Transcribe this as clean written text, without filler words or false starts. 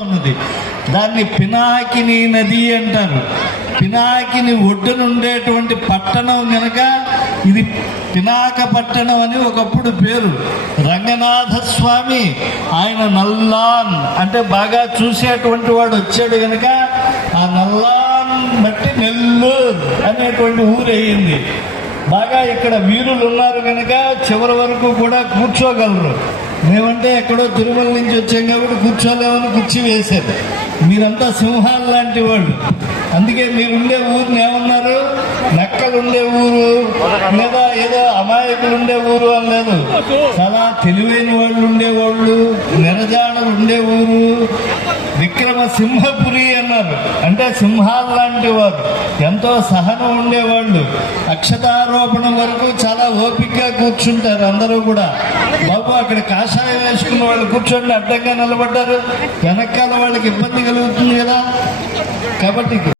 ఉన్నది. దాన్ని పినాకిని నది అంటారు. పినాకిని ఒడ్డున ఉండేటువంటి పట్టణం కనుక ఇది పినాక పట్టణం అని ఒకప్పుడు పేరు. రంగనాథ స్వామి ఆయన నల్లాన్ అంటే బాగా చూసేటువంటి వాడు వచ్చాడు కనుక ఆ నల్లాన్ బట్టి నెల్లూరు అనేటువంటి ఊరు అయ్యింది. బాగా ఇక్కడ వీరులు ఉన్నారు కనుక చివరి వరకు కూడా కూర్చోగలరు. మేమంటే ఎక్కడో తిరుమల నుంచి వచ్చాం కాబట్టి కూర్చోలేమని కుర్చీ వేశారు. మీరంతా సింహాలు లాంటి వాళ్ళు. అందుకే మీరుండే ఊరిని ఏమన్నారు? నక్కలు ఉండే ఊరు లేదా ఏదో అమాయకులు ఉండే ఊరు అని లేదు. చాలా తెలివైన వాళ్ళు ఉండేవాళ్ళు, నిరజాడలు ఉండే ఊరు. విక్రమ సింహపురి అన్నారు. అంటే సింహాలు లాంటి వారు, ఎంతో సహనం ఉండేవాళ్ళు. అక్షతారోపణ వరకు చాలా ఓపికగా కూర్చుంటారు అందరూ కూడా. బాబు అక్కడ కాషాయం వేసుకున్న వాళ్ళు కూర్చోండి, అడ్డంగా నిలబడ్డారు, వెనకాల వాళ్ళకి ఇబ్బంది కలుగుతుంది కదా. కాబట్టి